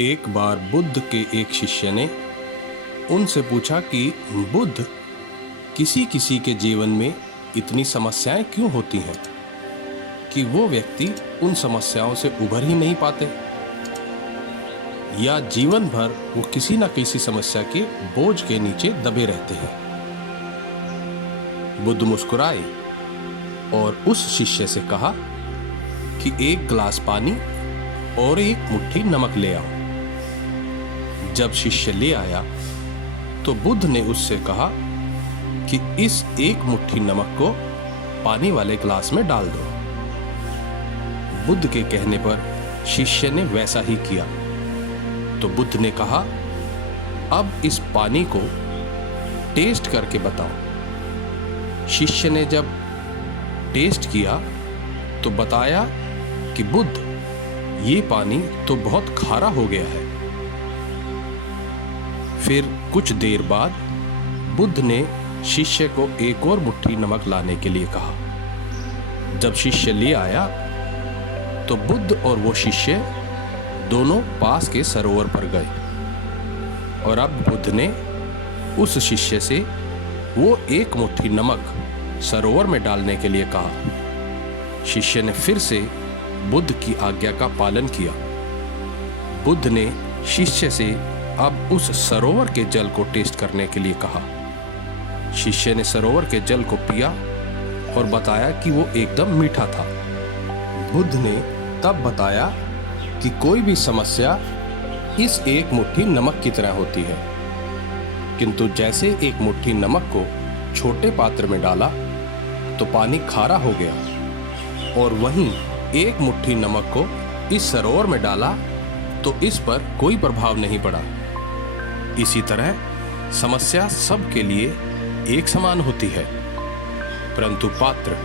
एक बार बुद्ध के एक शिष्य ने उनसे पूछा कि बुद्ध, किसी किसी के जीवन में इतनी समस्याएं क्यों होती हैं कि वो व्यक्ति उन समस्याओं से उभर ही नहीं पाते, या जीवन भर वो किसी न किसी समस्या के बोझ के नीचे दबे रहते हैं। बुद्ध मुस्कुराए और उस शिष्य से कहा कि एक गिलास पानी और एक मुट्ठी नमक ले आओ। जब शिष्य ले आया तो बुद्ध ने उससे कहा कि इस एक मुट्ठी नमक को पानी वाले गिलास में डाल दो। बुद्ध के कहने पर शिष्य ने वैसा ही किया। तो बुद्ध ने कहा, अब इस पानी को टेस्ट करके बताओ। शिष्य ने जब टेस्ट किया तो बताया कि बुद्ध, ये पानी तो बहुत खारा हो गया है। फिर कुछ देर बाद बुद्ध ने शिष्य को एक और मुट्ठी नमक लाने के लिए कहा। जब शिष्य ले आया तो बुद्ध और वो शिष्य दोनों पास के सरोवर पर गए और अब बुद्ध ने उस शिष्य से वो एक मुट्ठी नमक सरोवर में डालने के लिए कहा। शिष्य ने फिर से बुद्ध की आज्ञा का पालन किया। बुद्ध ने शिष्य से अब उस सरोवर के जल को टेस्ट करने के लिए कहा। शिष्य ने सरोवर के जल को पिया और बताया कि वो एकदम मीठा था। बुद्ध ने तब बताया कि कोई भी समस्या इस एक मुट्ठी नमक की तरह होती है, किंतु जैसे एक मुट्ठी नमक को छोटे पात्र में डाला तो पानी खारा हो गया, और वहीं एक मुट्ठी नमक को इस सरोवर में डाला तो इस पर कोई प्रभाव नहीं पड़ा। इसी तरह समस्या सबके लिए एक समान होती है, परंतु पात्र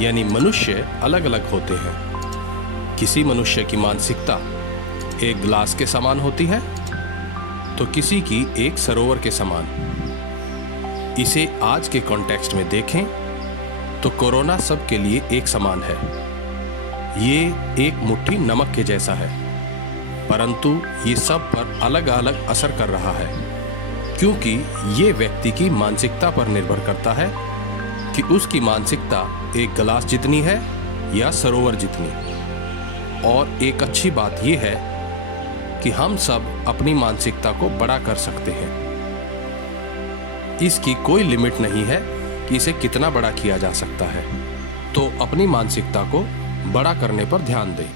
यानी मनुष्य अलग अलग होते हैं। किसी मनुष्य की मानसिकता एक गिलास के समान होती है तो किसी की एक सरोवर के समान। इसे आज के कॉन्टेक्स्ट में देखें तो कोरोना सबके लिए एक समान है। ये एक मुट्ठी नमक के जैसा है, परंतु ये सब पर अलग अलग असर कर रहा है, क्योंकि ये व्यक्ति की मानसिकता पर निर्भर करता है कि उसकी मानसिकता एक गिलास जितनी है या सरोवर जितनी। और एक अच्छी बात यह है कि हम सब अपनी मानसिकता को बड़ा कर सकते हैं। इसकी कोई लिमिट नहीं है कि इसे कितना बड़ा किया जा सकता है। तो अपनी मानसिकता को बड़ा करने पर ध्यान दें।